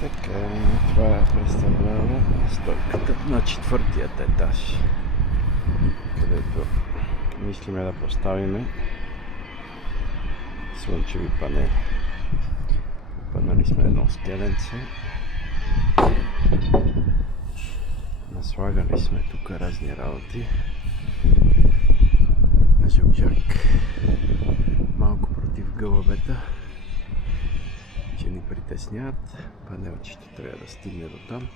Така, това представлява стойката на четвъртият етаж, където мислиме да поставиме слънчеви панели. Опънали сме едно скеленце. Наслагали сме тук разни работи. Жълчак малко против гълъбета, че ни притесняват. Панелчето трябва да стигне до там.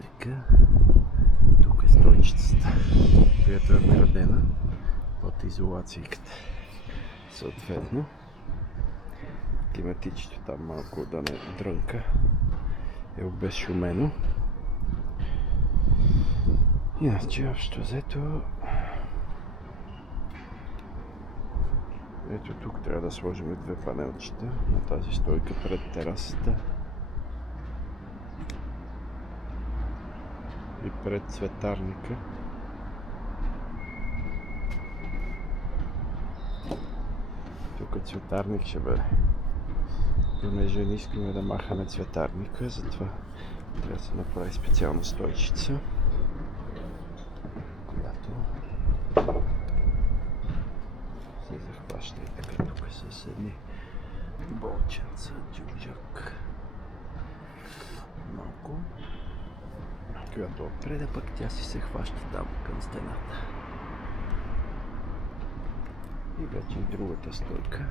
Така, тук е стойчицата, която е вградена под изолацията. Съответно, климатичето там малко да не дрънка, е обезшумено. Иначе, общо взето, ето тук трябва да сложим две панелчета на тази стойка пред терасата и пред цветарника. Тук цветарник ще бъде. Понеже не искаме да махаме цветарника, затова трябва да се направи специална стойчица, която се захваща и така тук с едни болченца, джуджак малко, която отпреда пък тя си се хваща там към стената. И вече и другата стойка.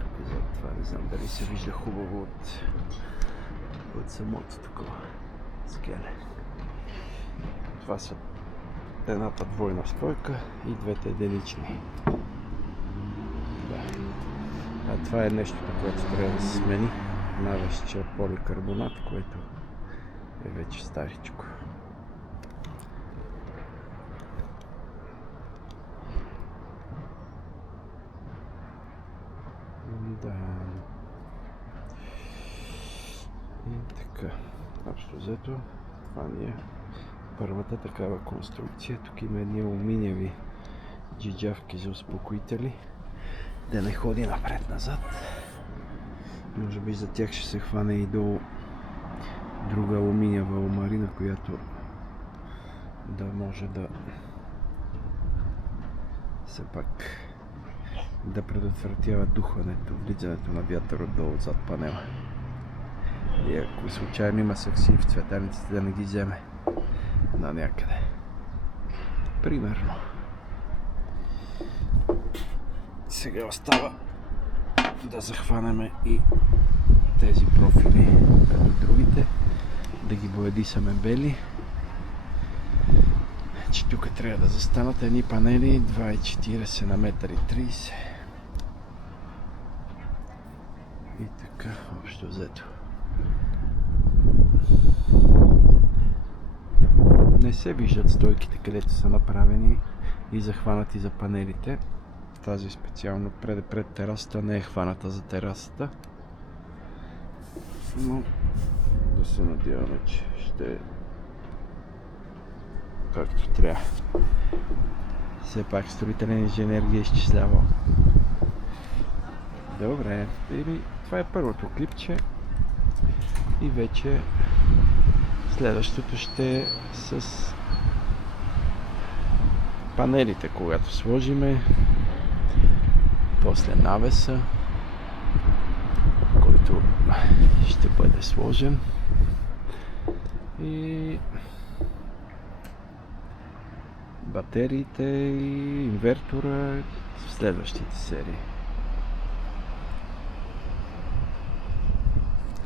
Тук зад това не знам дали се вижда хубаво от самото такова скеле. Това са едната двойна стойка и двете единични. Да. А това е нещо, което трябва да се смени. Навеща поликарбонат, което е вече старичко. Да. И така, общо взето, това ни е първата такава конструкция. Тук има едни алуминиеви джиджавки за успокоители, да не ходи напред-назад. Може би за тях ще се хване и до друга алуминиева омарина, която да може да все пак да предотвратява духването, влизането на вятър отдолу зад панела. И ако случайно има сакси в цветарниците, да не ги вземе на някъде. Примерно. Сега остава да захванеме и тези профили, като другите, да ги боядисаме бели. Че тук трябва да застанат едни панели 2,40 на 1,30 м. И така, общо взето. Не се виждат стойките, където са направени и захванати за панелите. Тази специално пред терасата не е хваната за терасата. Но да се надяваме, че ще е както трябва. Все пак строителен инженер ги е изчислявал. Добре, това е първото клипче и вече следващото ще е с панелите, когато сложиме, после навеса, който ще бъде сложен, и батериите и инвертора в следващите серии.